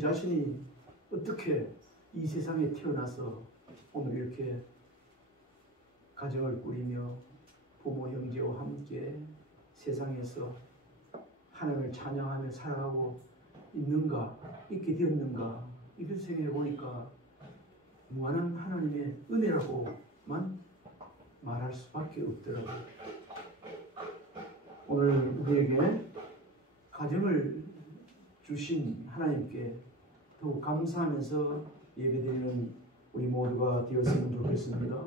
자신이 어떻게 이 세상에 태어나서 오늘 이렇게 가정을 꾸리며 부모 형제와 함께 세상에서 하나님을 찬양하며 살아가고 있게 되었는가, 이걸 생각해 보니까 무한한 하나님의 은혜라고만 말할 수밖에 없더라고요. 오늘 우리에게 가정을 주신 하나님께 더욱 감사하면서 예배드리는 우리 모두가 되었으면 좋겠습니다.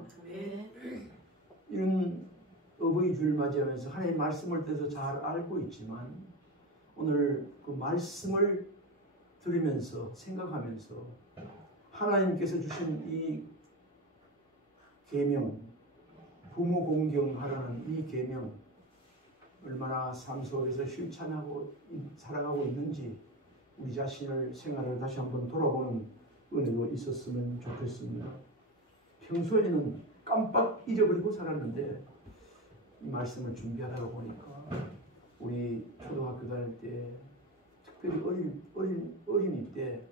이런 어버이 주를 맞이하면서 하나님의 말씀을 대해서 잘 알고 있지만 오늘 그 말씀을 들으면서 생각하면서 하나님께서 주신 이 계명, 부모 공경하라는 이 계명 얼마나 삶 속에서 실천하고 살아가고 있는지 우리 자신을 생활을 다시 한번 돌아보는 은혜도 있었으면 좋겠습니다. 평소에는 깜빡 잊어버리고 살았는데 이 말씀을 준비하다 보니까 우리 초등학교 다닐 때 특별히 어린이 때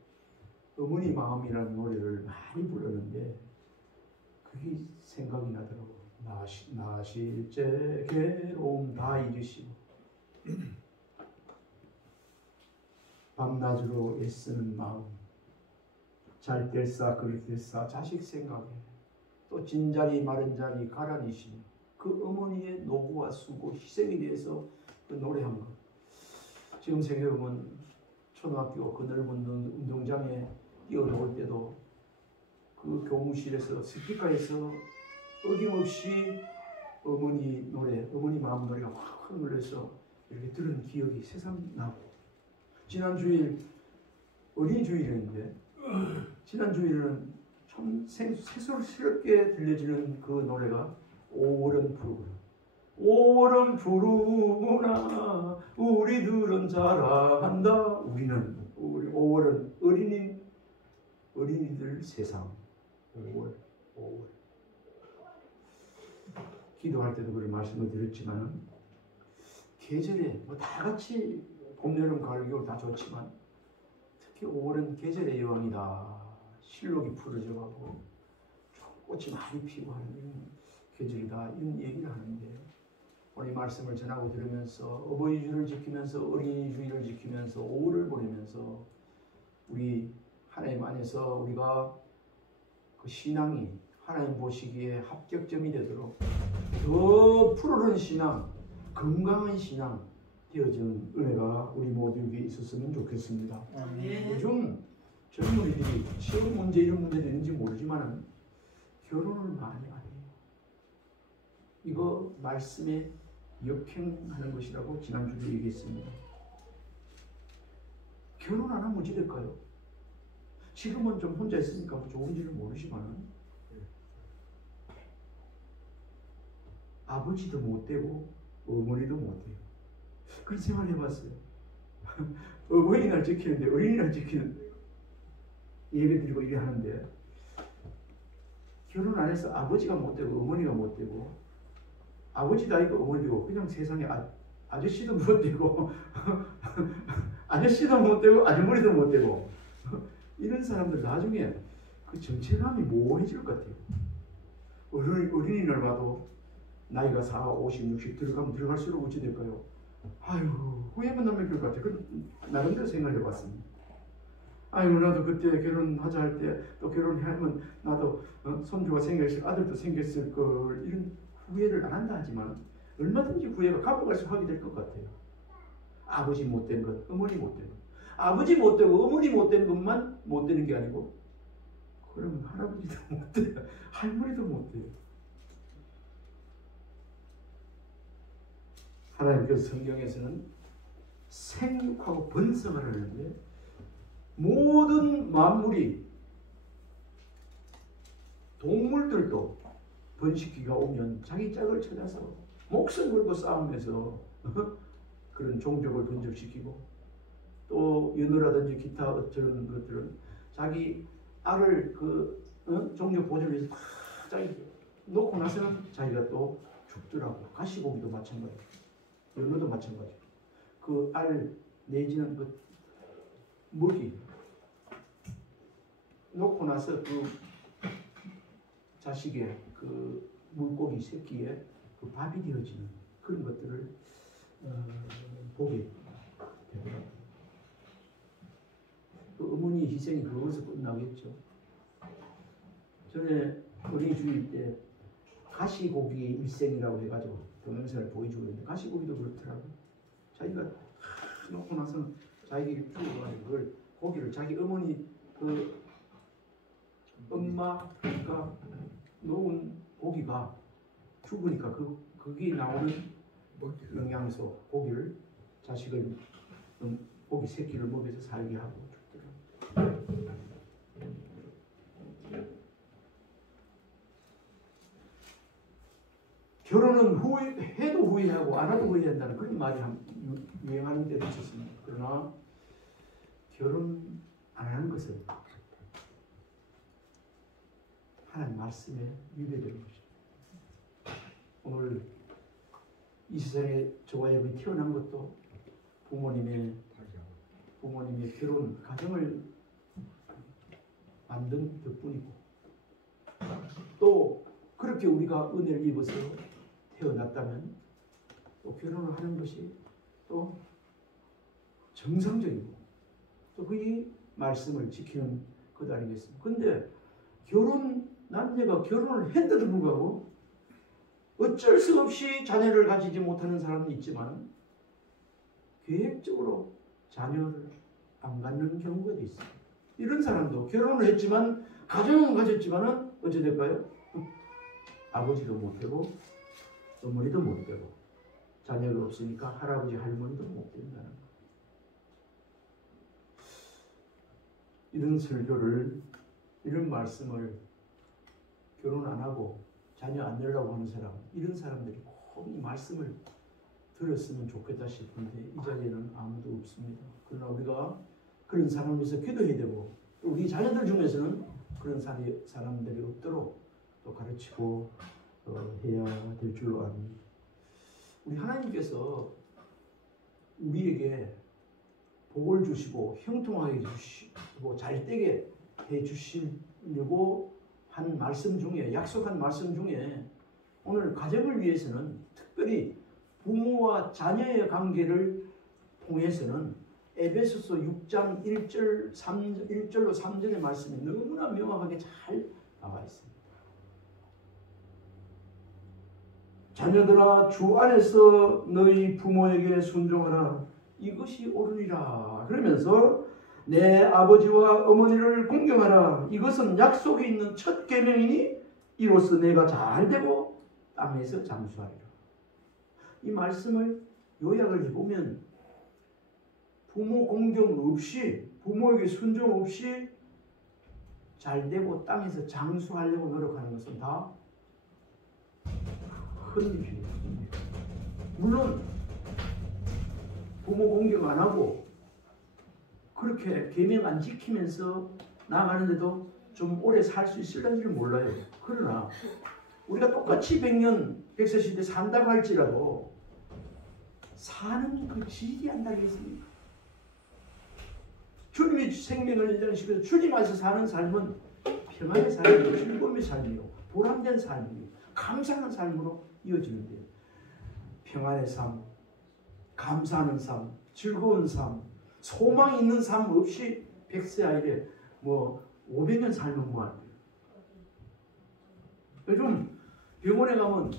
어머니 마음이라는 노래를 많이 불렀는데 그게 생각이 나더라고요. 나실제 괴로움 다 잊으시고 밤낮으로 애쓰는 마음, 잘 뗄싸 그릇 뗄싸 자식 생각에 또 진자리 마른 자리 가라니시며 그 어머니의 노고와 수고 희생에 대해서 그 노래한 것. 지금 생각해보면 초등학교 그 넓은 운동장에 뛰어나올 때도 그 교무실에서 스피커에서 어김없이 어머니 노래, 어머니 마음 노래가 확 눌려서 이렇게 들은 기억이 새삼 나고, 지난 주일 어린이 주일이었는데 지난 주일은 참 새소스럽게 들려지는 그 노래가 5월은 푸르구나, 5월은 푸르구나, 우리들은 자라한다. 우리 5월은 어린이들 세상. 5월. 기도할 때도 그런 말씀을 드렸지만 계절에 뭐 다 같이 봄, 여름, 가을, 겨울 다 좋지만 특히 5월은 계절의 여왕이다. 실록이 풀어져가고 꽃이 많이 피고 하는 이런 계절이다. 이런 얘기를 하는데 오늘 이 말씀을 전하고 들으면서 어버이 주를 지키면서 어린이 주일을 지키면서 5월을 보내면서 우리 하나님 안에서 우리가 그 신앙이 하나님 보시기에 합격점이 되도록 더 푸르른 신앙, 건강한 신앙 되어지는 은혜가 우리 모두에게 있었으면 좋겠습니다. 요즘 젊은이들이 시험 문제 이런 문제도 있는지 모르지만 결혼을 많이 안 해요. 이거 말씀에 역행하는 것이라고 지난주에 얘기했습니다. 결혼 안 하면 어찌 될까요? 지금은 좀 혼자 있으니까 좋은지는 모르지만 아버지도 못 되고 어머니도 못 돼요. 그런 생활 해봤어요. 어버이날 지키는데 어린이날 지키는 예배 드리고 이래 하는데 결혼 안 해서 아버지가 못 되고 어머니가 못 되고 아버지도 아니고 어머니도 그냥 세상에 아저씨도 못 되고 아저씨도 못 되고 아주머니도 못 되고 이런 사람들 나중에 그 정체감이 모호해질 것 같아요. 어린이날 봐도 나이가 40, 50, 60 들어갈수록 어찌 될까요? 아유, 후회만 남을 것 같아요. 나름대로 생각해 봤습니다. 아유, 나도 그때 결혼하자 할 때 또 결혼하면 나도 손주가 생겼을, 아들도 생겼을 걸, 이런 후회를 안 한다 하지만 얼마든지 후회가 가고갈수록 하게 될 것 같아요. 아버지 못된 것, 어머니 못된 것. 아버지 못되고 어머니 못된 것만 못되는 게 아니고 그러면 할아버지도 못돼요. 할머니도 못돼요. 하나님께서 성경에서는 생육하고 번성을 하는데 모든 만물이 동물들도 번식기가 오면 자기 짝을 찾아서 목숨 걸고 싸우면서 그런 종족을 번식시키고 또 연어라든지 기타 어떤 것들은 자기 알을 종족 보존을 위해서 자기 놓고 나서는 자기가 또 죽더라고. 가시고기도 마찬가지, 연어도 마찬가지. 그 알 내지는 그 먹이 나서 그 자식의 그 물고기 새끼에 그 밥이 되어지는 그런 것들을 보게 되더라고요. 그 어머니 희생이 그것에서 끝나겠죠. 전에 어린이 주일 때 가시고기 일생이라고 해가지고 동영상을 보여주고 있는데 가시고기도 그렇더라고요. 자기가 놓고 나서는 자기 죽어가지고 그걸 고기를 자기 어머니 그 엄마가 놓은 고기가 죽으니까 거기에 나오는 영양소 고기를 자식을 고기 새끼를 먹여서 살게 하고 죽더라고요. 결혼은 해도 후회하고 안 해도 후회한다는 그런 말이 유행하는 때도 있었습니다. 그러나 결혼 안 하는 것은 하나님 말씀에 위배되는 것입니다. 오늘 이 세상에 저와 여러분이 태어난 것도 부모님의 결혼 가정을 만든 덕분이고 또 그렇게 우리가 은혜를 입어서 태어났다면 또 결혼을 하는 것이 또 정상적이고 또 그 말씀을 지키는 것 아니겠습니까? 근데 남녀가 결혼을 했는데도 불구하고 어쩔 수 없이 자녀를 가지지 못하는 사람도 있지만 계획적으로 자녀를 안 갖는 경우가 있어요. 이런 사람도 결혼을 했지만 가정은 가졌지만은 어찌 될까요? 아버지도 못되고 어머니도 못되고 자녀가 없으니까 할아버지 할머니도 못된다는 거예요. 이런 설교를 이런 말씀을 결혼 안 하고 자녀 안 내려고 하는 사람 이런 사람들이 꼭 이 말씀을 들었으면 좋겠다 싶은데 이 자리에는 아무도 없습니다. 그러나 우리가 그런 사람을 위해서 기도해야 되고 또 우리 자녀들 중에서는 그런 사람들이 없도록 또 가르치고 해야 될 줄로 압니다. 우리 하나님께서 우리에게 복을 주시고 형통하게 주시고 잘되게 해주시려고 한 말씀 중에 약속한 말씀 중에 오늘 가정을 위해서는 특별히 부모와 자녀의 관계를 통해서는 에베소서 6장 1절로 3절의 말씀이 너무나 명확하게 잘 나와 있습니다. 자녀들아 주 안에서 너희 부모에게 순종하라 이것이 옳으리라 그러면서 내 아버지와 어머니를 공경하라 이것은 약속이 있는 첫 계명이니 이로써 내가 잘되고 땅에서 장수하리라. 이 말씀을 요약을 해보면 부모 공경 없이 부모에게 순종 없이 잘되고 땅에서 장수하려고 노력하는 것은 다 헛일입니다. 물론 부모 공경 안 하고 그렇게 계명 안 지키면서 나아가는데도 좀 오래 살 수 있을는지를 몰라요. 그러나 우리가 똑같이 100년, 100세시대 산다고 할지라도 사는 그 질이 안 다르겠습니까? 주님이 생명을 인정시켜서 주님 안에서 사는 삶은 평안의 삶이고 즐거움의 삶이고 보람된 삶이고 감사하는 삶으로 이어지는데 평안의 삶, 감사하는 삶, 즐거운 삶, 소망이 있는 삶 없이 100세 아이를 500년 살면 뭐할까요? 요즘 병원에 가면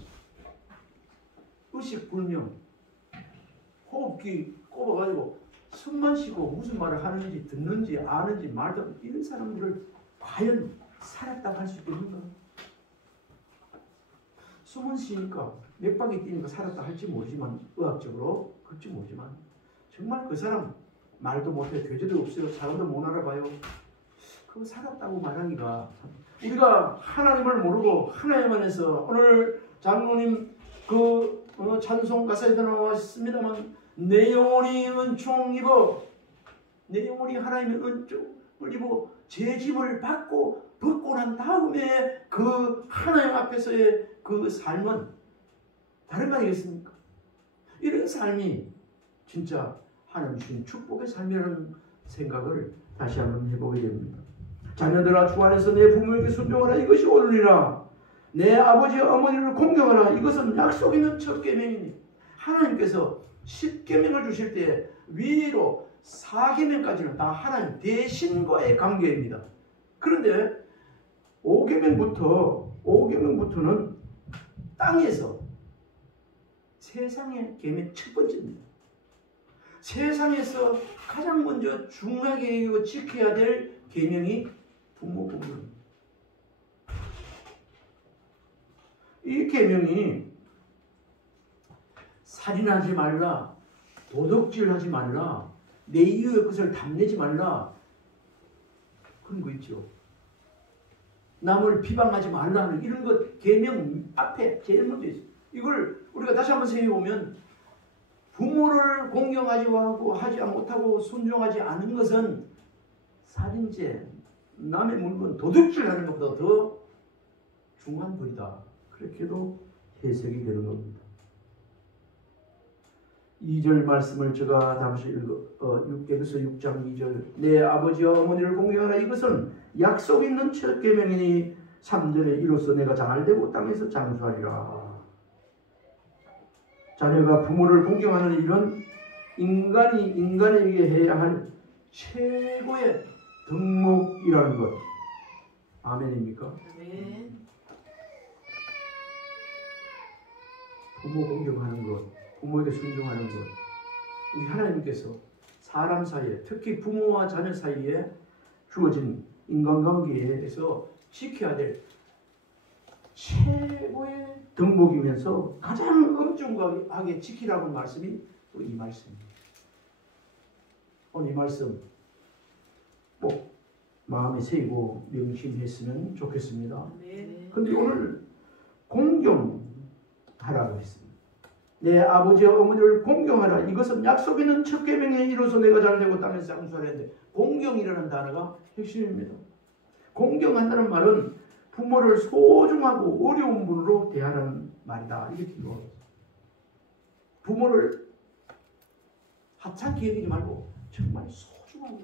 의식불명, 호흡기 꼽아가지고 숨만 쉬고 무슨 말을 하는지 듣는지 아는지 말도 이런 사람들을 과연 살았다고 할 수 있겠는가? 숨은 쉬니까 맥박이 뛰니까 살았다 할지 모르지만 의학적으로 그럴지 모르지만 정말 그 사람 말도 못해 교제도 없어요. 사람도 못 알아봐요. 그거 살았다고 말하기가 우리가 하나님을 모르고 하나님 안에서 오늘 장로님 그 찬송 가사에도 나와 있습니다만 내 영혼이 은총 입어 내 영혼이 하나님의 은총을 입어 제 짐을 받고 벗고 난 다음에 그 하나님 앞에서의 그 삶은 다른 거 아니겠습니까? 이런 삶이 진짜 하나님 주신 축복의 삶이라는 생각을 다시 한번 해보게 됩니다. 자녀들아 주 안에서 내 부모에게 순종하라 이것이 옳으리라. 내 아버지와 어머니를 공경하라 이것은 약속 있는 첫 계명이니. 하나님께서 10계명을 주실 때 위로 4계명까지는 다 하나님 대신과의 관계입니다. 그런데 5계명부터는 땅에서 세상의 계명 첫 번째입니다. 세상에서 가장 먼저 중요하게 지켜야 될 계명이 부모 공경입니다. 이 계명이 살인하지 말라, 도둑질하지 말라, 내 이유의 것을 탐내지 말라, 그런 거 있죠. 남을 비방하지 말라는 이런 것 계명 앞에 제일 먼저 있어요. 이걸 우리가 다시 한번 생각해보면 부모를 공경하지 못하고 순종하지 않은 것은 살인죄, 남의 물건 도둑질하는 것보다 더 중한 벌이다. 그렇게도 해석이 되는 겁니다. 2절 말씀을 제가 잠시 에베소 6장 2절 내 아버지와 어머니를 공경하라 이것은 약속 있는 첫 계명이니 3절에 이로써 내가 잘되고 땅에서 장수하리라. 자녀가 부모를 공경하는 일은 인간이 인간에게 해야 할 최고의 덕목이라는 것. 아멘입니까? 네. 부모 공경하는 것, 부모에게 순종하는 것. 우리 하나님께서 사람 사이에, 특히 부모와 자녀 사이에 주어진 인간관계에서 지켜야 될 최고의 덕목이면서 가장 엄중하게 지키라고 하는 말씀이 이 말씀입니다. 오늘 이 말씀 꼭 마음에 새기고 명심했으면 좋겠습니다. 그런데 오늘 공경하라고 했습니다. 내 아버지와 어머니를 공경하라. 이것은 약속 있는 첫 계명에 이로써 내가 잘되고 땅에서 장수하라 했는데 공경이라는 단어가 핵심입니다. 공경한다는 말은 부모를 소중하고 어려운 분으로 대하는 말이다. 이렇게 기록합니다. 부모를 하찮게 여기지 말고 정말 소중하게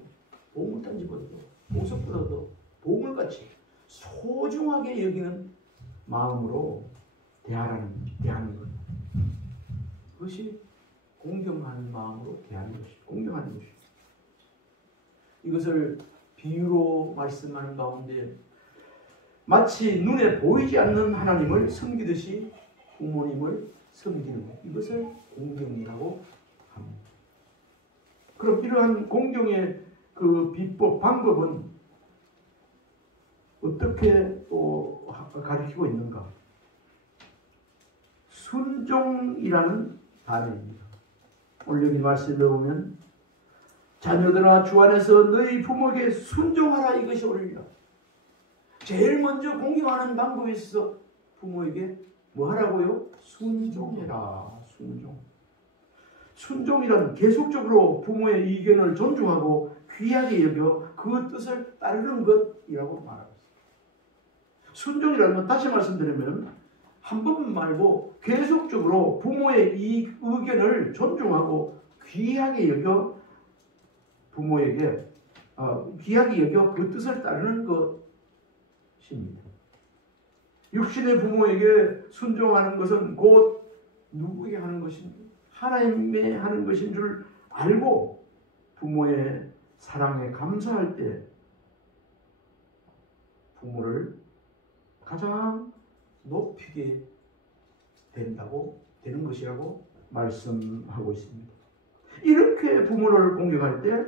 보물단지보다도 보석보다도 보물같이 소중하게 여기는 마음으로 대하는 것. 그것이 공경하는 마음으로 대하는 것이죠. 공경하는 것이죠. 이것을 비유로 말씀하는 가운데 마치 눈에 보이지 않는 하나님을 섬기듯이 부모님을 섬기는 것. 이것을 공경이라고 합니다. 그럼 이러한 공경의 그 비법, 방법은 어떻게 가르치고 있는가? 순종이라는 단어입니다. 오늘 여기 말씀을 보면 자녀들아 주 안에서 너희 부모에게 순종하라 이것이 옳으리라. 제일 먼저 공경하는 방법이 있어. 부모에게 뭐 하라고요? 순종해라. 순종이란 계속적으로 부모의 의견을 존중하고 귀하게 여겨 그 뜻을 따르는 것이라고 말하고 있습니다. 순종이라는 건 다시 말씀드리면 한 번 말고 계속적으로 부모의 이 의견을 존중하고 귀하게 여겨 부모에게 귀하게 여겨 그 뜻을 따르는 것입니다. 육신의 부모에게 순종하는 것은 곧 누구에게 하는 것입니까? 하나님에 하는 것인 줄 알고 부모의 사랑에 감사할 때 부모를 가장 높이게 되는 것이라고 말씀하고 있습니다. 이렇게 부모를 공경할 때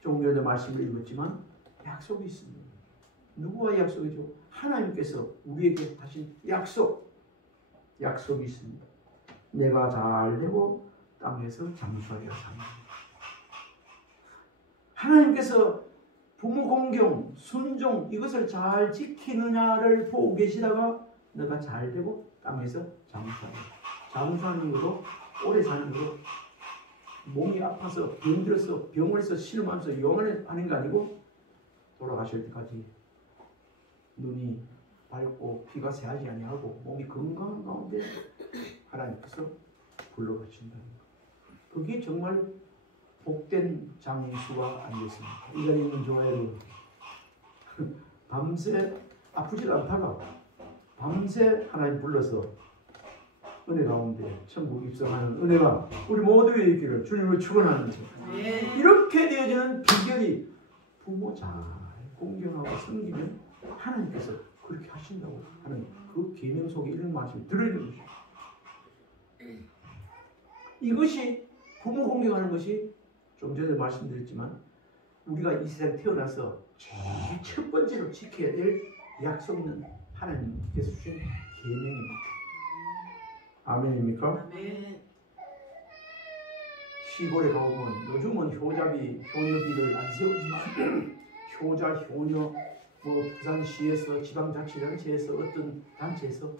조금 전에 말씀을 읽었지만 약속이 있습니다. 누구와의 약속이죠? 하나님께서 우리에게 하신 약속이 있습니다. 내가 잘되고 땅에서 장수하리라. 하나님께서 부모 공경, 순종 이것을 잘 지키느냐를 보고 계시다가 내가 잘되고 땅에서 장수하리라. 장수하는 이유로 오래 사는 이유로 몸이 아파서 병들어서 병원에서 신음하면서 영원히 하는 게 아니고 돌아가실 때까지 눈이 밝고 피가 새하지 아니하고 몸이 건강한 가운데 하나님께서 불러가신다는 것. 그게 정말 복된 장수가 아니겠습니까? 이 자리에 있는 저와 여러분 밤새 아프지도 않다가 밤새 하나님 불러서 은혜 가운데 천국 입성하는 은혜가 우리 모두의 있기를 주님을 축원하는 이렇게 되어지는 비결이 부모 잘 공경하고 섬기면 하나님께서 그렇게 하신다고 하는 그 계명 속에 이런 말씀이 들어있는 것이죠. 이것이 부모 공경하는 것이 좀 전에 말씀드렸지만 우리가 이 세상에 태어나서 제일 첫 번째로 지켜야 될 약속은 하나님께서 주신 계명입니다. 아멘입니까? 아멘. 시골에 가보면 요즘은 효자비, 효녀비를 안 세우지만 효자, 효녀, 뭐 부산시에서 지방자치단체에서 어떤 단체에서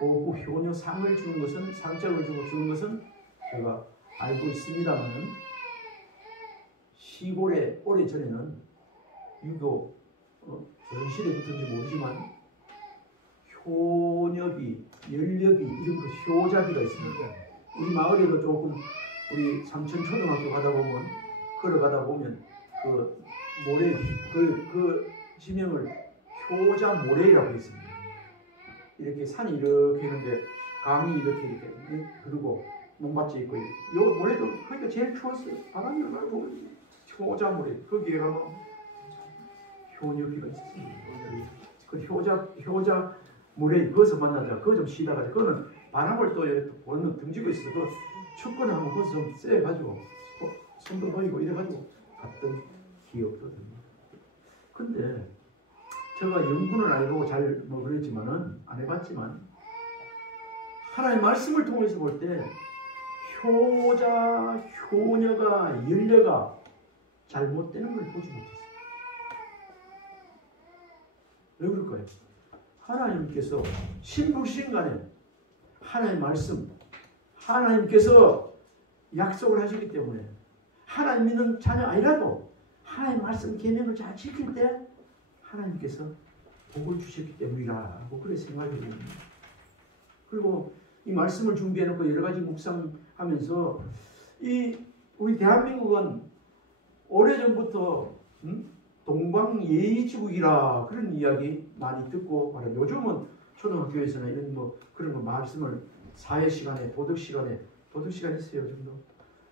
효부, 효녀 상을 주는 것은 상장을 주는 것은 제가 알고 있습니다만 시골에 오래전에는 유교 전시대부터인지 모르지만 효녀비, 연료비 이런 거 효자비가 있습니다. 우리 마을에도 조금 우리 삼천초등학교 가다 보면 걸어가다 보면 그 모래 그 지명을 효자 모래라고 있습니다. 이렇게 산이 이렇게 있는데 강이 이렇게 흐르고 논밭이 있고 요 모래도 그러니까 제일 추웠어요. 바람이 얼마나 보면 효자 모래 거기에 가면 효녀비가 있었습니다. 그 효자 모래 거기서 만나자. 그거 좀 쉬다가 그거는 바람을 또 보는 등지고 있어서 그 축구는 한번 거기서 좀 쎄가지고 손도 보이고 이래가지고 갔던 기억도 듭니다. 근데 제가 연구는 안 해보고 잘 뭐 그랬지만은 안 해봤지만 하나님의 말씀을 통해서 볼 때 효자, 효녀가, 연녀가 잘못되는 걸 보지 못했어요. 왜 그럴까요? 하나님께서 신불신간에 하나님의 말씀, 하나님께서 약속을 하시기 때문에 하나님 믿는 자녀 아니라도 하나님의 말씀, 계명을 잘 지킬 때 하나님께서 복을 주셨기 때문이라고 그렇게 생각이 됩니다. 그리고 이 말씀을 준비해놓고 여러 가지 묵상하면서 우리 대한민국은 오래전부터 동방예의지국이라 그런 이야기 많이 듣고 말해요. 요즘은 초등학교에서나 이런 뭐 그런 거 말씀을 사회 시간에 도덕 시간 있어요. 요즘도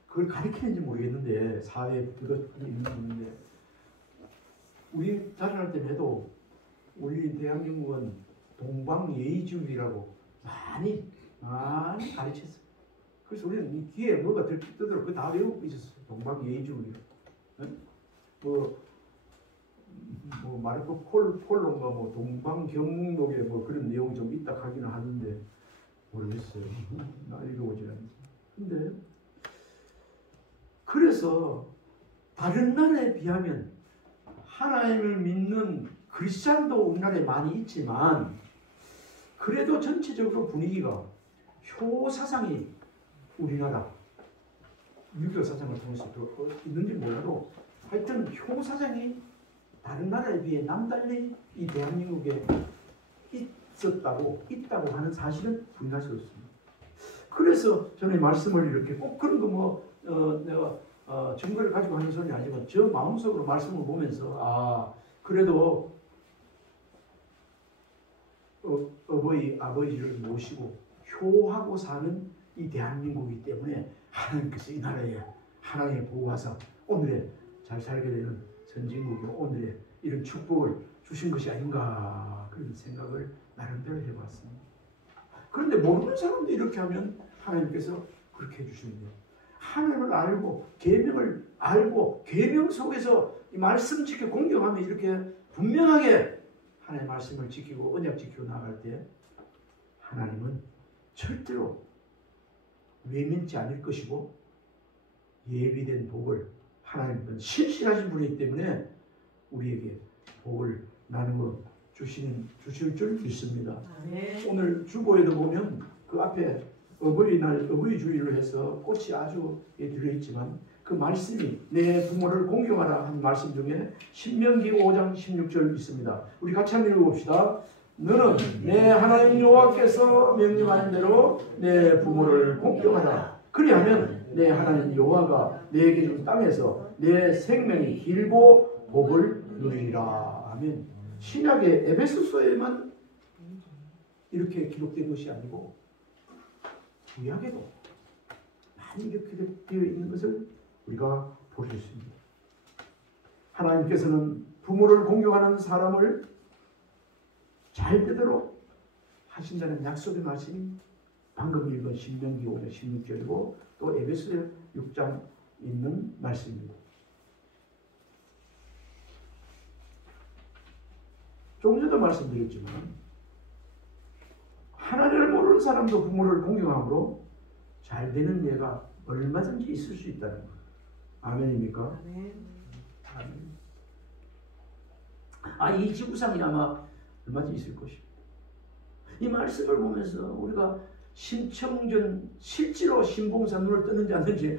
그걸 가르치는지 모르겠는데 사회 도덕이 있는 건데 우리 자라날 때는 해도 우리 대한민국은 동방예의지국이라고 많이 가르쳤어요. 그래서 우리는 이 귀에 뭐가 뜨더라도 그거 다 외우고 있었어요. 동방예의지국이라. 뭐 마르코 폴로인가 뭐 동방경록에 뭐 그런 내용이 좀 있다 하기는 하는데 모르겠어요. 나 읽어보지 않았어요. 근데 그래서 다른 나라에 비하면 하나님을 믿는 크리스찬도 우리나라에 많이 있지만 그래도 전체적으로 분위기가 효사상이 우리나라 유교 사상을 통해서 있는지 몰라도 하여튼 효사상이 다른 나라에 비해 남달리 이 대한민국에 있다고 하는 사실은 부인할 수 없습니다. 그래서 저는 말씀을 이렇게 꼭 그런 거 내가 증거를 가지고 하는 소리는 아니지만 저 마음속으로 말씀을 보면서 그래도 어버이 아버지를 모시고 효하고 사는 이 대한민국이기 때문에 하나님께서 이 나라에 하나님의 보호하사 오늘에 잘 살게 되는 선진국이 오늘의 이런 축복을 주신 것이 아닌가 그런 생각을 나름대로 해봤습니다. 그런데 모르는 사람도 이렇게 하면 하나님께서 그렇게 해주시는데요. 하나님을 알고 계명을 알고 계명 속에서 이 말씀 지켜 공경하며 이렇게 분명하게 하나님의 말씀을 지키고 언약 지키고 나아갈 때 하나님은 절대로 외면치 않을 것이고 예비된 복을 하나님은 신실하신 분이기 때문에 우리에게 복을 나누어 주실 줄 믿습니다. 네. 오늘 주보에도 보면 그 앞에 어버이날 어버이주의를 해서 꽃이 아주 들어있지만 그 말씀이 내 부모를 공경하라 한 말씀 중에 신명기 5장 16절 있습니다. 우리 같이 한번 읽어봅시다. 너는 내 하나님 여호와께서 명령하는 대로 내 부모를 공경하라. 그리하면 내 하나님 여호와가 내게 준 땅에서 내 생명이 길고 복을 누리리라. 아멘. 신약의 에베소서에만 이렇게 기록된 것이 아니고 구약에도 많이 이렇게 되어 있는 것을 우리가 볼 수 있습니다. 하나님께서는 부모를 공경하는 사람을 잘 되도록 하신다는 약속의 말씀이 방금 읽은 신명기 5장 16절이고 또 에베소 6장 있는 말씀입니다. 조금 전에도 말씀드렸지만 하나님을 모르는 사람도 부모를 공경함으로 잘 되는 예가 얼마든지 있을 수 있다는 것. 아멘입니까? 아멘. 아멘. 이 지구상이 아마 얼마든지 있을 것입니다. 이 말씀을 보면서 우리가 심청전 실제로 신봉사 눈을 뜨는지 안 뜨는지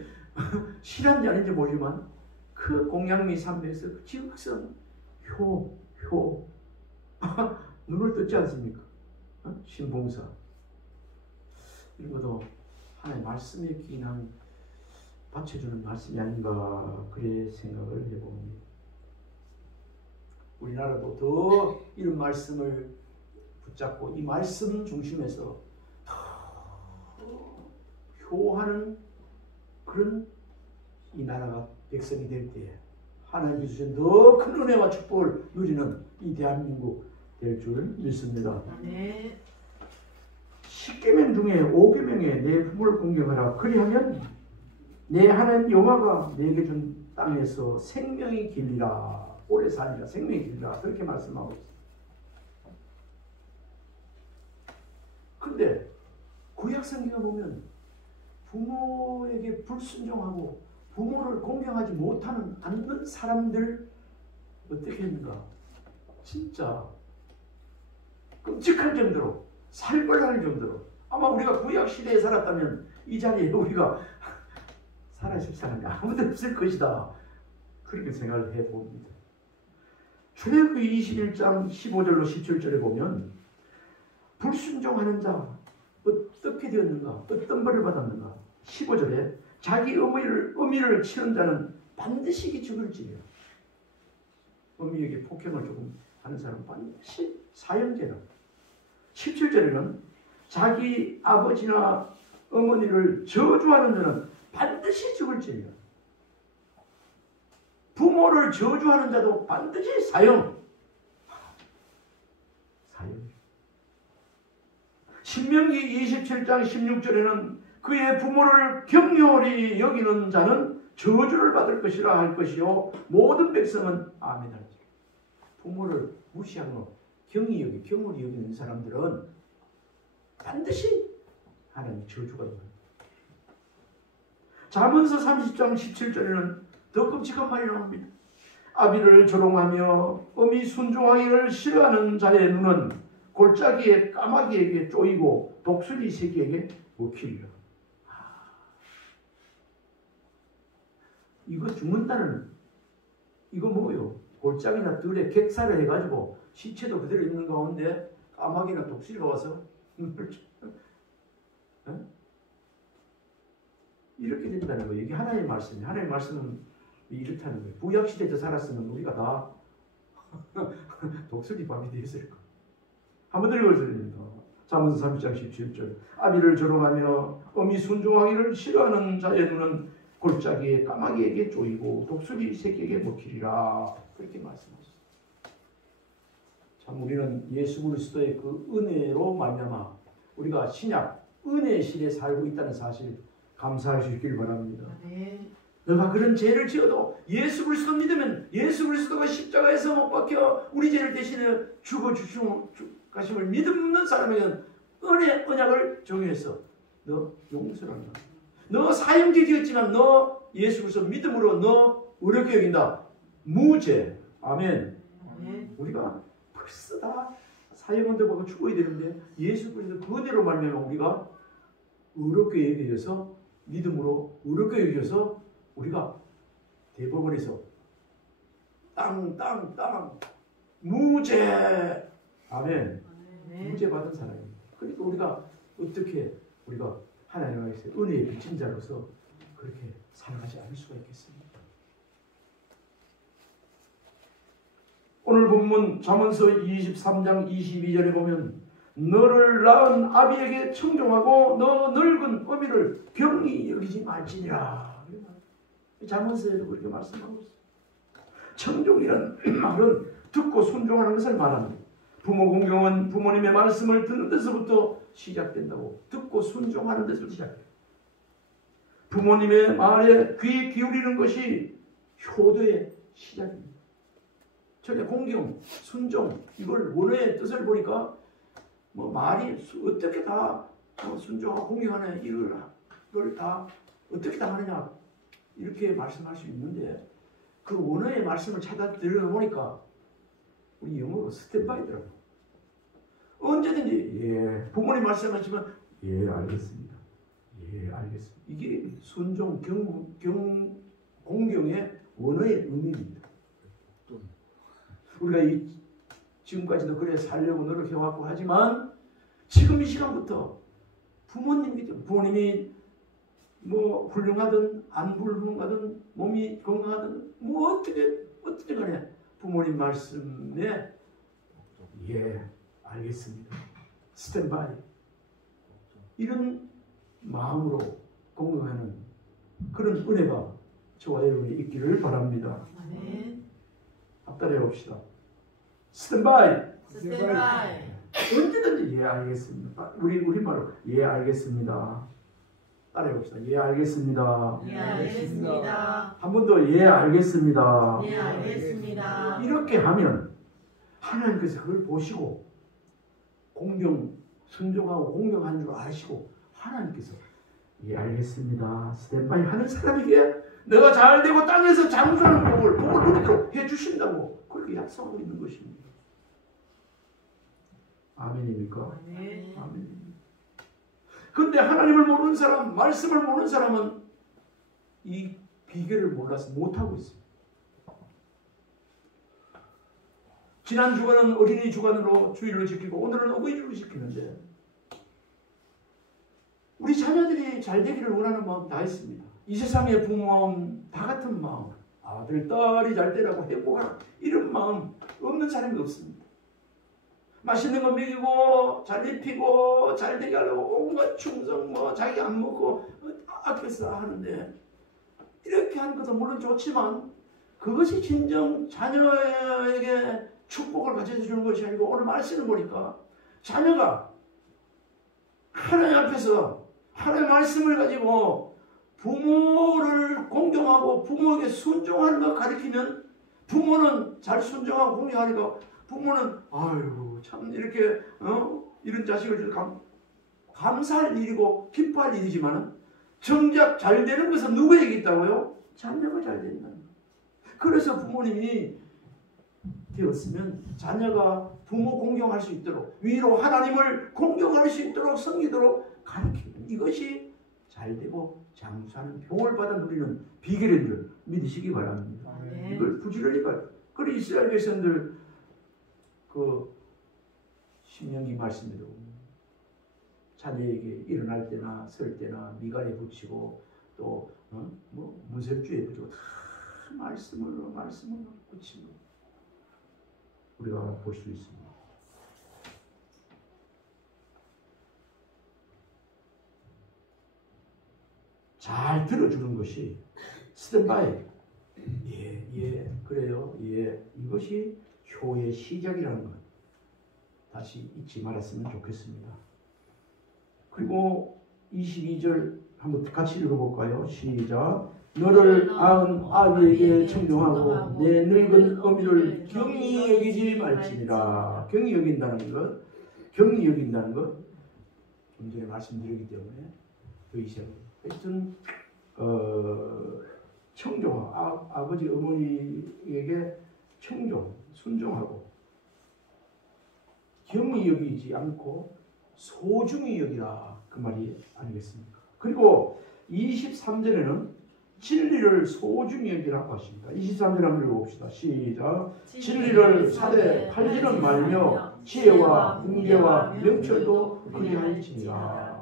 실한지 아닌지 모르지만 그 공양미 산맥에서 그 지극성 효 눈을 떴지 않습니까? 신봉사 이런 것도 하나의 말씀에 기인한 받쳐주는 말씀이 아닌가 그래 생각을 해봅니다. 우리나라도 더 이런 말씀을 붙잡고 이 말씀 중심에서 더 효하는 그런 이 나라가 백성이 될 때에 하나님이 주신 더 큰 은혜와 축복을 누리는 이 대한민국 될 줄 믿습니다. 네. 10계명 중에 5계명에 내 부모를 공경하라. 그리하면 내 하나님 여호와가 내게 준 땅에서 생명이 길리라. 오래 살리라. 생명이 길리라. 그렇게 말씀하고 있습니다. 그런데 구약 성경을 보면 부모에게 불순종하고 부모를 공경하지 못하는 않는 사람들 어떻게 했는가? 진짜 끔찍할 정도로 살벌할 정도로 아마 우리가 구약 시대에 살았다면 이 자리에 우리가 살아있을 사람이 아무도 없을 것이다. 그렇게 생각을 해봅니다. 출애굽기 21장 15절로 17절에 보면 불순종하는 자 어떻게 되었는가? 어떤 벌을 받았는가? 15절에 자기 어미를 치는 자는 반드시 죽을지니라. 어미에게 폭행을 조금 하는 사람은 반드시 사형제라. 17절에는 자기 아버지나 어머니를 저주하는 자는 반드시 죽을지니라. 부모를 저주하는 자도 반드시 사형. 신명기 27장 16절에는 그의 부모를 경솔히 여기는 자는 저주를 받을 것이라 할 것이요 모든 백성은 아멘 할지라. 부모를 무시하고 경솔히 여기는 사람들은 반드시 하나님의 저주가 있는. 잠언서 30장 17절에는 더 끔찍한 말이 나옵니다. 아비를 조롱하며 어미 순종하기를 싫어하는 자의 눈은 골짜기에 까마귀에게 쪼이고 독수리 새끼에게 먹히리라. 이거 죽는다는 이거 뭐요? 골짜기나 들에 객사를 해가지고 시체도 그대로 있는 가운데 까마귀나 독수리가 와서 이렇게 된다는 거예요. 이게 하나님의 말씀이에요. 하나님의 말씀은 이렇다는 거예요. 구약시대에 살았으면 우리가 다 독수리 밥이 되었을 거예요. 한번 더 읽어드립니다. 잠언서 30장 17절 아비를 조롱하며 어미 순종하기를 싫어하는 자의 눈은 골짜기에 까마귀에게 쪼이고 독수리 새끼에게 먹히리라. 그렇게 말씀하셨습니다. 참 우리는 예수 그리스도의 그 은혜로 말미암아 우리가 신약 은혜의 시대에 살고 있다는 사실 감사할 수 있기를 바랍니다. 네. 너가 그런 죄를 지어도 예수 그리스도 믿으면 예수 그리스도가 십자가에서 못 박혀 우리 죄를 대신해 죽어 주심을 믿는 사람에게는 은혜 언약을 정해서 너 용서를 한다. 너 사형제 되었지만 너 예수 그리스도 믿음으로 너 의롭게 여긴다. 무죄. 아멘. 우리가 벌써 다 사형원들 보고 죽어야 되는데 예수 그리스도 그 은혜로 말미암아 우리가 의롭게 여겨져서 믿음으로 의롭게 여겨져서 우리가 대법원에서 땅 무죄. 아멘. 무죄 받은 사람입니다. 그러니까 우리가 어떻게 우리가 하나님의 은혜의 빚진 자로서 그렇게 살아가지 않을 수가 있겠습니까? 오늘 본문 잠언서 23장 22절에 보면 너를 낳은 아비에게 청종하고 너 늙은 어미를 경히 여기지 말지니라. 잠언서에도 그렇게 말씀하고 있어요. 청종이라는 말은 듣고 순종하는 것을 말합니다. 부모 공경은 부모님의 말씀을 듣는 데서부터 시작된다고. 듣고 순종하는 데서 시작해요. 부모님의 말에 귀 기울이는 것이 효도의 시작입니다. 전에 공경, 순종, 이걸 원어의 뜻을 보니까 뭐 말이 어떻게 다 순종하고 공경하네, 이걸 다 어떻게 다 하느냐, 이렇게 말씀할 수 있는데 그 원어의 말씀을 찾아 들여다보니까 우리 영어로 스탠바이더라고요. 언제든지 예, 부모님 말씀하시면 예, 알겠습니다. 예, 알겠습니다. 이게 순종, 공경의 원어의 의미입니다. 우리가 지금까지도 그래 살려고 노력해왔고 하지만 지금 이 시간부터 부모님이 뭐 훌륭하든 안 훌륭하든 몸이 건강하든 뭐 어떻게 간에 부모님 말씀에 예, 알겠습니다. 스탠바이. 이런 마음으로 공경하는 그런 은혜가 저와 여러분이 있기를 바랍니다. 아멘. 앞따라해 봅시다. 스탠바이. 스탠바이. 언제든지 예, 알겠습니다. 우리말로 예, 알겠습니다. 따라해 봅시다. 예, 알겠습니다. 예, 알겠습니다. 한 번 더 예, 알겠습니다. 예, 알겠습니다. 이렇게 하면 하나님께서 그걸 보시고 순종하고 공경하는 줄 아시고 하나님께서 예, 알겠습니다. 스탠바이 하는 사람에게 내가 잘되고 땅에서 장수하는 복을 누리도록 해주신다고 그렇게 약속하고 있는 것입니다. 아멘입니까? 네. 아멘. 근데 하나님을 모르는 사람, 말씀을 모르는 사람은 이 비결을 몰라서 못하고 있습니다. 지난 주간은 어린이 주간으로 주일로 지키고 오늘은 어버이주로 지키는데 우리 자녀들이 잘 되기를 원하는 마음 다 있습니다. 이 세상의 부모 마음 다 같은 마음, 아들, 딸이 잘 되라고 행복하라 이런 마음 없는 사람이 없습니다. 맛있는 거 먹이고 잘 입히고 잘 되게 하려고 온갖 충성 자기 안 먹고 아껴서 하는데 이렇게 하는 것도 물론 좋지만 그것이 진정 자녀에게 축복을 가져주는 것이 아니고 오늘 말씀을 보니까 자녀가 하나님 앞에서 하나님의 말씀을 가지고 부모를 공경하고 부모에게 순종하는 것 가르치면 부모는 잘 순종하고 공경하니까 부모는 아유 참 이렇게 이런 자식을 줄 감사할 일이고 기뻐할 일이지만 정작 잘 되는 것은 누구에게 있다고요? 자녀가 잘 된다는 거예요. 그래서 부모님이 되었으면 자녀가 부모 공경할 수 있도록 위로 하나님을 공경할 수 있도록 섬기도록 가르치는 이것이 잘되고 장수하는 복을 받아 누리는 비결인 줄 믿으시기 바랍니다. 네. 이걸 부지런히 가요. 그래 이스라엘 백성들 그 신명기 말씀에도 자녀에게 일어날 때나 설 때나 미간에 붙이고 또 문설주에 붙이고 다 말씀으로 붙이고 우리가 볼 수 있습니다. 잘 들어주는 것이 스탠바이. 예, 그래요. 예, 이것이 효의 시작이라는 것. 다시 잊지 말았으면 좋겠습니다. 그리고 22절 한번 같이 읽어볼까요? 시작. 너를 낳은 아비에게 청종하고 내 늙은 어미를 경히 여기지 말지니라. 경히 여긴다는 것, 좀 전에 말씀드렸기 때문에 그 이상 하여튼 청종, 아버지 어머니에게 순종하고 경히 여기지 않고 소중히 여기라 그 말이 아니겠습니까? 그리고 23절에는 진리를 소중히 여기라고 하십니다. 23절 한번 읽어봅시다. 시작. 진리를 사대 팔지는 말며 지혜와 훈계와 명철도 그리할지니라.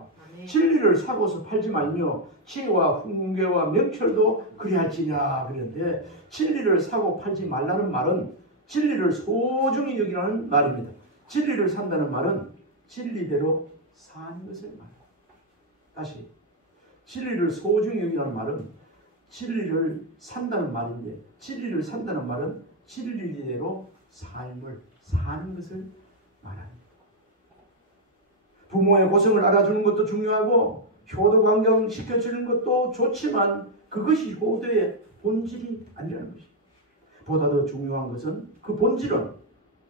진리를 사고서 팔지 말며 지혜와 훈계와 명철도 그리할지니라. 그런데 진리를 사고 팔지 말라는 말은 진리를 소중히 여기라는 말입니다. 진리를 산다는 말은 진리대로 사는 것을 말합니다. 다시 진리를 소중히 여기라는 말은 진리를 산다는 말인데 진리를 산다는 말은 진리대로 삶을 사는 것을 말합니다. 부모의 고생을 알아주는 것도 중요하고 효도 관경시켜주는 것도 좋지만 그것이 효도의 본질이 아니라는 것입니다. 보다 더 중요한 것은 그 본질은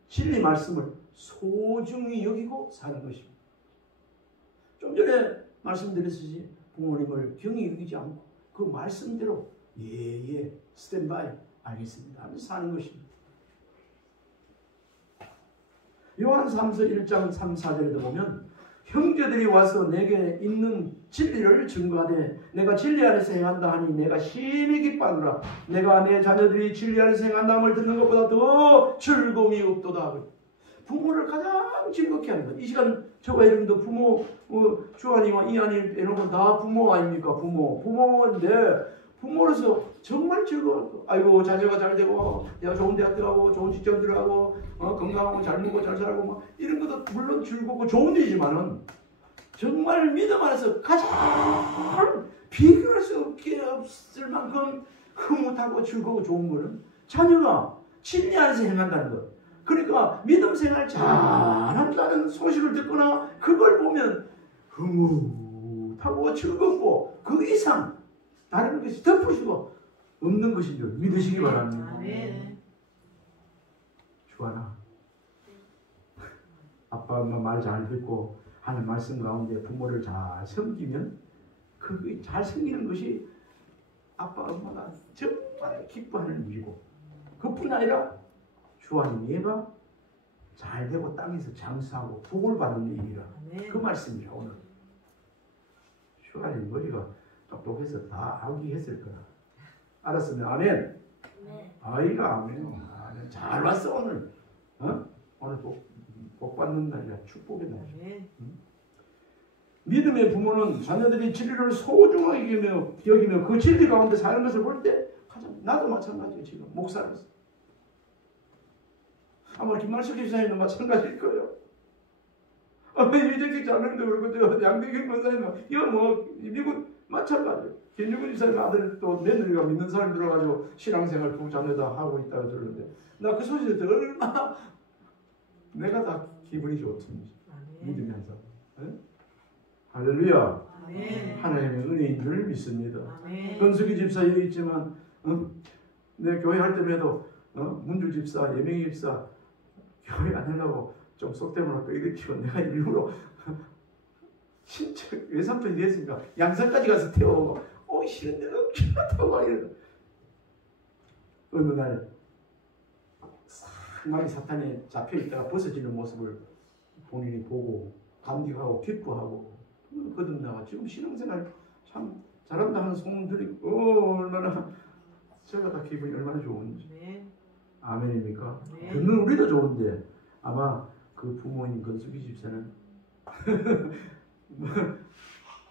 진리 말씀을 소중히 여기고 사는 것입니다. 좀 전에 말씀드렸듯이 부모님을 경히 여기지 않고 그 말씀대로 예예 스탠바이 알겠습니다 하면서 사는 것입니다. 요한 3서 1장 3, 4절에도 보면 형제들이 와서 내게 있는 진리를 증거하되 내가 진리 안에서 행한다 하니 내가 심히 기뻐하노라. 내가 내 자녀들이 진리 안에서 행한다함을 듣는 것보다 더 즐거움이 없도다. 부모를 가장 즐겁게 하는 것. 이 시간 저와 여러분도 부모 주한이와 이한이 빼놓고 다 부모 아닙니까? 부모인데 부모로서 정말 즐거워. 아이고 자녀가 잘 되고 내가 좋은 대학 들어가고 좋은 직장 들어가고 건강하고 잘 먹고 잘 살고 뭐 이런 것도 물론 즐겁고 좋은 일이지만은 정말 믿음 안에서 가장 비교할 수 없을 만큼 흐뭇하고 즐거워 좋은 거는 자녀가 진리 안에서 행한다는 것. 그러니까 믿음 생활 잘한다는 소식을 듣거나 그걸 보면 흐뭇하고 즐겁고 그 이상 다른 것이 덮을 수가 없는 것인 줄 믿으시기 바랍니다. 아멘. 주하나 아빠 엄마 말 잘 듣고 하는 말씀 가운데 부모를 잘 섬기면 그게 잘 섬기는 것이 아빠 엄마가 정말 기뻐하는 일이고 그뿐 아니라 주하는 얘가 잘 되고 땅에서 장수하고 복을 받는 일이라 그 말씀이라 오늘 주하는 머리가 똑똑해서 다 암기했을 거라. 알았으면 아멘. 네. 아이가 아멘요. 잘 왔어 오늘. 오늘 복 받는 날이야. 축복의 날이야. 네. 믿음의 부모는 자녀들이 진리를 소중하게 여기며 그 진리 가운데 사는 것을 볼 때 가장 나도 마찬가지예요. 지금 목사로서. 아마 김만석 집사님도 마찬가지일 거예요. 이재택 장로님도 그렇고 양대경 권사님도 이거 뭐 미국 마찬가지예요. 김유근 집사님 아들 또 며느리가 믿는 사람이 들어가지고 신앙생활 두 자녀 다 하고 있다고 들었는데 나 그 소식을 듣고 얼마나 내가 다 기분이 좋든지 믿으면서 할렐루야. 아멘. 하나님의 은혜인 줄 믿습니다. 아멘. 건숙이 집사 여기 있지만 내 교회 할 때에도 문주 집사, 예명희 집사 교회 안 하려고 좀 속되면 또 이렇게 내가 일부러 진짜 외삼촌이 됐으니까 양산까지 가서 태워오고 싫은데 억지로 타고 이러고 어느 날 상당히 사탄에 잡혀있다가 벗어지는 모습을 본인이 보고 감격하고 기뻐하고 거듭나가 지금 신앙생활 참 잘한다 하는 소문 들리고 얼마나 제가 다 기분이 얼마나 좋은지. 네. 아멘입니까? 네. 듣는 우리도 좋은데 아마 그 부모님 건숙이 집사는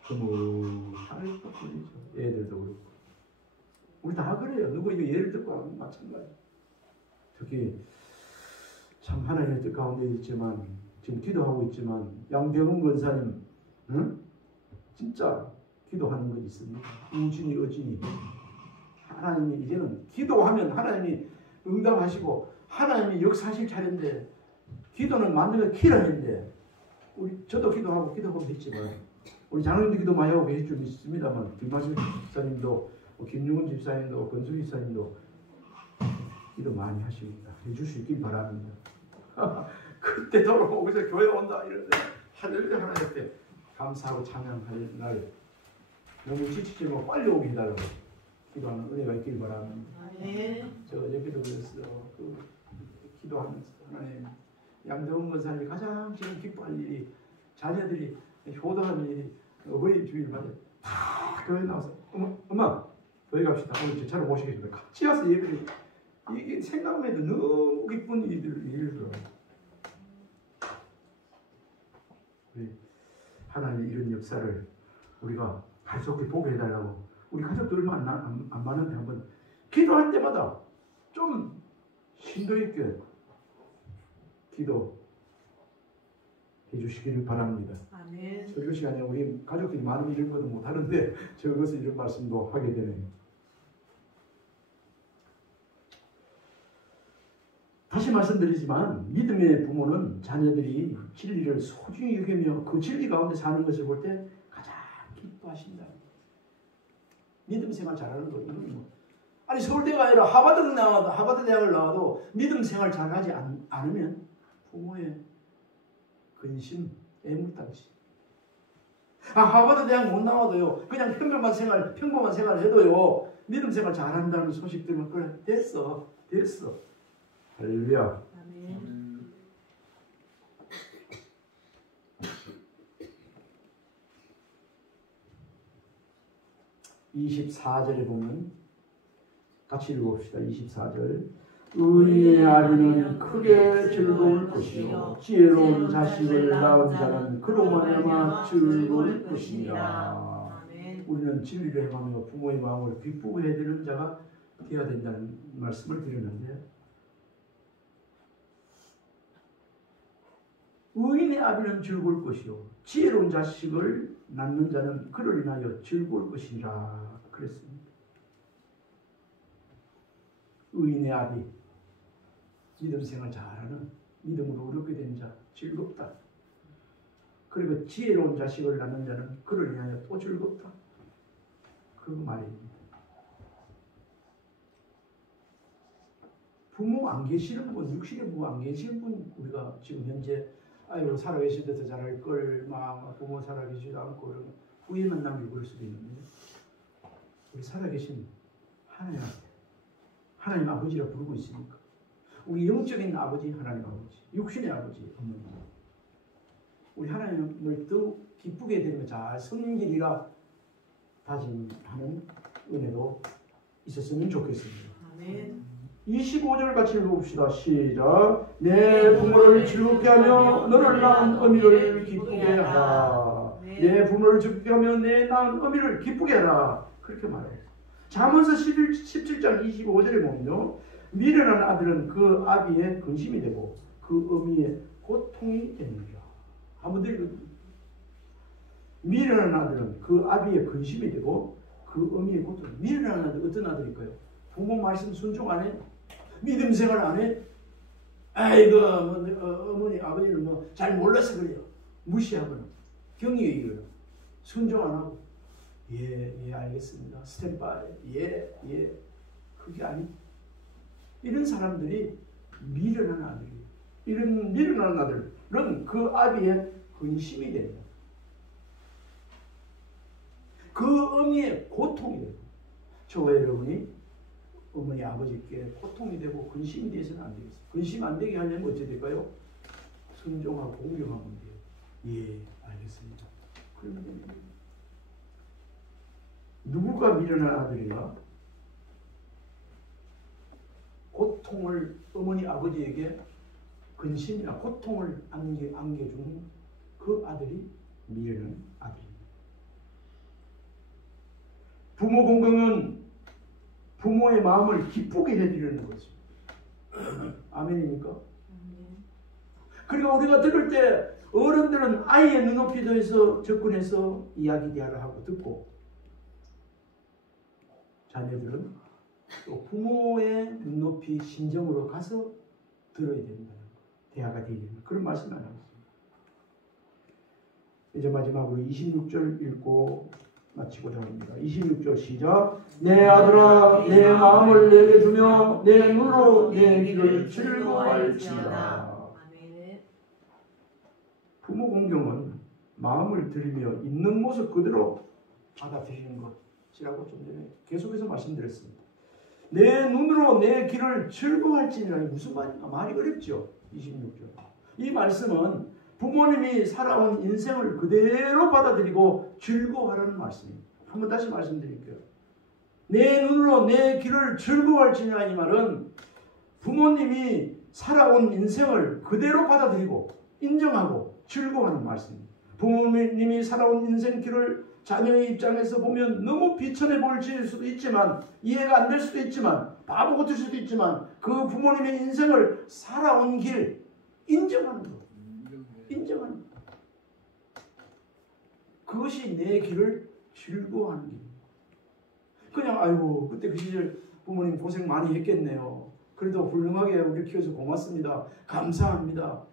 흐뭇할 뿐이죠. 애들도 그렇고 우리 다 그래요. 누구 이거 예를 듣고 하면 마찬가지. 특히 참 하나님의 뜻 가운데 있지만 지금 기도하고 있지만 양대훈 권사님 진짜 기도하는 것 있습니다. 우진이 어진이 하나님이 이제는 기도하면 하나님이 응답하시고 하나님이 역사하실 차례인데 기도는 만들어 키라는데 저도 기도하고 했지만 우리 장로님도 기도 많이 하고 계실 줄 믿습니다만 김만식 집사님도 김용훈 집사님도 건수 집사님도 기도 많이 하십니다. 해줄 수 있길 바랍니다. 그때 돌아오고서 교회 온다 이러는데 하늘에 하나님 앞에 감사하고 찬양할 날 너무 지치지 말고 빨리 오게 해달라고 기도하는 은혜가 있길 바랍니다. 네. 저 어저께도 그랬어요. 기도하면서 하나님 양대훈 권사님이 가장 지금 기뻐할 일이 자녀들이 효도하는 일이 어버이 주일마다 다 교회 나와서 엄마 교회 갑시다. 오늘 제 차로 모시겠습니다. 같이 와서 예배를 이게 생각만 해도 너무 기쁜 일이더라고요. 하나님의 이런 역사를 우리가 가족이 보게 해달라고 우리 가족들 얼마 안 많은데 한번 기도할 때마다 좀 심도 있게 기도해 주시기를 바랍니다. 아멘. 설교 시간에 우리 가족들이 많은 이런 것도 못하는데 적어서 이런 말씀도 하게 되네요. 다시 말씀드리지만 믿음의 부모는 자녀들이 진리를 소중히 여기며 그 진리 가운데 사는 것을 볼 때 가장 기뻐하신다. 믿음 생활 잘하는 거 이건 뭐 아니 서울대가 아니라 하버드 대학을 나와도 믿음 생활 잘하지 않으면 부모의 근심 애물단지. 하버드 대학 못 나와도요 그냥 평범한 생활 해도요 믿음 생활 잘한다는 소식 들으면 그래 됐어. 할렐루야. 아멘. 24절에 보면 같이 읽어봅시다. 24절. 의인의 아비는 크게 즐거울 것이요 지혜로운 자식을 낳은 자는 그로 말미암아 즐거울 것이니라. 우리는 진리를 행하며 부모의 마음을 기쁘게 해드리는 자가 되어야 된다는 말씀을 드렸는데 의인의 아비는 즐거울 것이요 지혜로운 자식을 낳는 자는 그를 인하여 즐거울 것이니라 그랬습니다. 의인의 아비, 믿음 생활 잘하는 믿음으로 어렵게 된 자 즐겁다. 그리고 지혜로운 자식을 낳는 자는 그를 인하여 또 즐겁다. 그 말입니다. 부모 안 계시는 분, 육신의 부모 안 계시는 분 우리가 지금 현재 아이고 살아계실 때 더 잘할 걸 막 부모 살아계시지도 않고 후회만 남기고 그럴 수도 있는데 우리 살아계신 하나님 아버지라 부르고 있으니까 우리 영적인 아버지 하나님 아버지, 육신의 아버지 어머니 우리 하나님을 더욱 기쁘게 되는 잘 섬기리라 다짐하는 은혜도 있었으면 좋겠습니다. 아멘. 25절 같이 읽어봅시다. 시작. 내 부모를 즐겁게 하며 너를 낳은 어미를 기쁘게 하라. 내 부모를 즐겁게 하며 내 낳은 어미를 기쁘게 하라. 그렇게 말해요. 잠언서 17장 25절에 보면요. 미련한 아들은 그 아비의 근심이 되고 그 어미의 고통이 되느니라. 한번 더 읽어봅니다. 미련한 아들은 그 아비의 근심이 되고 그 어미의 고통. 미련한 아들 어떤 아들일까요? 부모 말씀 순종 안 해? 믿음 생활 안 해? 아이고 어머니 아버지는 잘 몰라서 그래요. 무시하거나 경외하거나 순종 안 하고 예 알겠습니다. 스탠바이 예 그게 아니. 이런 사람들이 미련한 아들이에요. 이런 미련한 아들은 그 아비의 근심이 됩니다. 그 어미의 고통이 되고 저와 여러분이 어머니 아버지께 고통이 되고 근심이 되어서는 안 되겠어요. 근심 안 되게 하려면 어찌 될까요? 순종하고 공경하면 돼요. 예 알겠습니다. 그러면 됩니다. 누구가 미련한 아들이라 고통을 어머니 아버지에게 근심이나 고통을 안겨주는 그 아들이 미련한 아들입니다. 부모 공경은 부모의 마음을 기쁘게 해드리는 것입니다. 아멘입니까? 그리고 우리가 들을 때 어른들은 아이의 눈높이에서 접근해서 이야기 대화를 하고 듣고 자녀들은 또 부모의 눈높이 심정으로 가서 들어야 된다는 거. 대화가 되는 그런 말씀을 하겠습니다. 이제 마지막으로 26절 읽고 마치고자 합니다. 26절 시작. 내 아들아 내 마음을 내게 주며 내 눈으로 내 길을 즐거워할지어다. 부모 공경은 마음을 들이며 있는 모습 그대로 받아들이는 것이라고 좀 전에 계속해서 말씀드렸습니다. 내 눈으로 내 길을 즐거워할지니라. 무슨 말인가? 말이 어렵죠. 26절. 이 말씀은 부모님이 살아온 인생을 그대로 받아들이고 즐거워하라는 말씀입니다. 한번 다시 말씀드릴게요. 내 눈으로 내 길을 즐거워할지니라. 이 말은 부모님이 살아온 인생을 그대로 받아들이고 인정하고 즐거워하는 말씀입니다. 부모님이 살아온 인생 길을 자녀의 입장에서 보면 너무 비천해 보일 수도 있지만, 이해가 안 될 수도 있지만, 바보 같을 수도 있지만, 그 부모님의 인생을 살아온 길 인정하는 것. 인정하는 것. 그것이 내 길을 즐거워하는 길. 그냥 아이고 그때 그 시절 부모님 고생 많이 했겠네요. 그래도 훌륭하게 우리 키워서 고맙습니다. 감사합니다.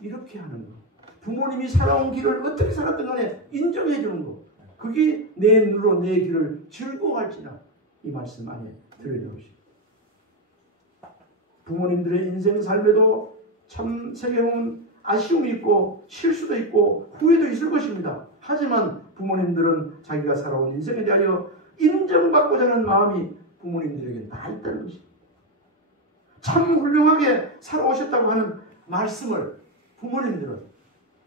이렇게 하는 거. 부모님이 살아온 길을 어떻게 살았든 간에 인정해 주는 거. 그게 내 눈으로 내 길을 즐거워할지나. 이 말씀 안에 들어있습니다. 부모님들의 인생 삶에도 참 세계보면 아쉬움이 있고 실수도 있고 후회도 있을 것입니다. 하지만 부모님들은 자기가 살아온 인생에 대하여 인정받고자 하는 마음이 부모님들에게 다 있다는 것입니다. 참 훌륭하게 살아오셨다고 하는 말씀을 부모님들은,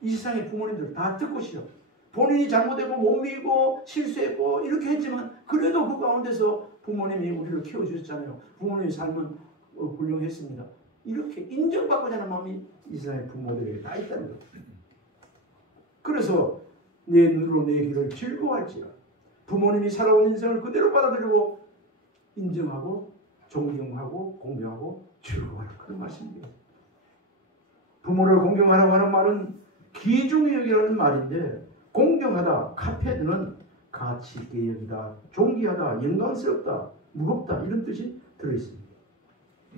이 세상의 부모님들 다 듣고 싶어. 본인이 잘못했고 못 믿고 실수했고 이렇게 했지만 그래도 그 가운데서 부모님이 우리를 키워주셨잖아요. 부모님의 삶은 훌륭했습니다. 이렇게 인정받고자 하는 마음이 이 세상의 부모들에게 다 있다는 거예요. 그래서 내 눈으로 내 길을 즐거워할지라. 부모님이 살아온 인생을 그대로 받아들이고 인정하고 존경하고 공경하고 즐거워하는 그런 말씀입니다. 부모를 공경하라고 하는 말은 귀중히 여기라는 말인데, 공경하다, 카페드는 가치 있게 여기다, 존귀하다, 영광스럽다, 무겁다 이런 뜻이 들어있습니다.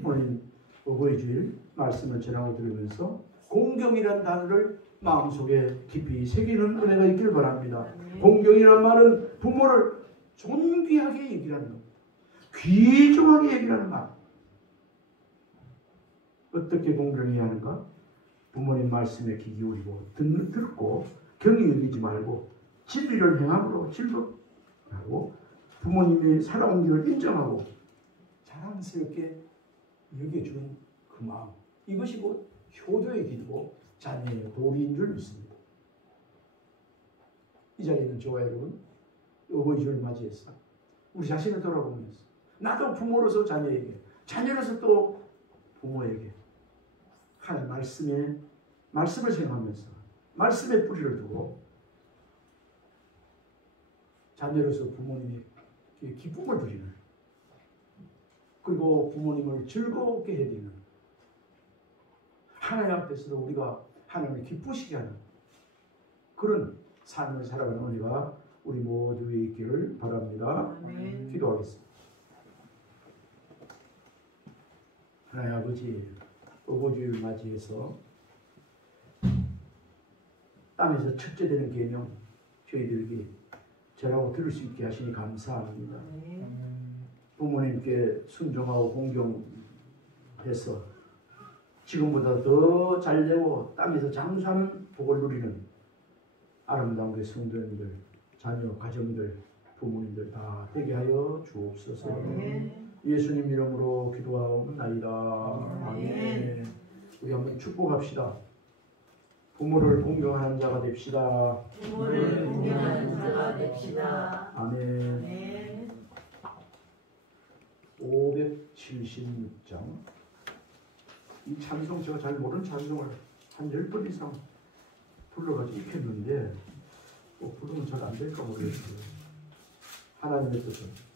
오늘 어버이 주일 말씀을 전하고 들으면서 공경이라는 단어를 마음속에 깊이 새기는 은혜가 있기를 바랍니다. 공경이라는 말은 부모를 존귀하게 얘기하는 것, 귀중하게 얘기하는 말. 어떻게 공경해야 하는가? 부모님 말씀에 귀 기울이고 듣고 경히 여기지 말고 진리를 행함으로 즐겁하고 부모님이 살아온 길을 인정하고 자랑스럽게 여겨주는 그 마음, 이것이 곧 효도의 길이고 자녀의 도리인 줄 믿습니다. 이 자리에 있는 저와 여러분, 어버이 주를 맞이해서 우리 자신을 돌아보면서 나도 부모로서 자녀에게, 자녀로서 또 부모에게 하는 말씀을 생각하면서 말씀의 뿌리를 두고 자녀로서 부모님이 기쁨을 드리는, 그리고 부모님을 즐겁게 해드리는, 하나님 앞에서도 우리가 하나님을 기쁘시게 하는 그런 삶을 살아가는 은혜가 우리 모두에 있기를 바랍니다. 아멘. 기도하겠습니다. 하나님 아버지, 어버이주일 맞이해서 땅에서 첫째 되는 계명 저희들에게 전하고 들을 수 있게 하시니 감사합니다. 부모님께 순종하고 공경해서 지금보다 더 잘되고 땅에서 장수하는 복을 누리는 아름다운 우리 성도님들, 자녀, 가정들, 부모님들 다 되게 하여 주옵소서. 예수님 이름으로 기도하옵나이다. 아멘. 우리 한번 축복합시다. 부모를 공경하는 자가 됩시다. 부모를 공경하는 자가 됩시다. 아멘. 아멘. 576장. 이 찬송 제가 잘 모르는 찬송을 한 10번 이상 불러가지고 익혔는데 부르면 잘 안 될까 모르겠어요. 하나님의 뜻은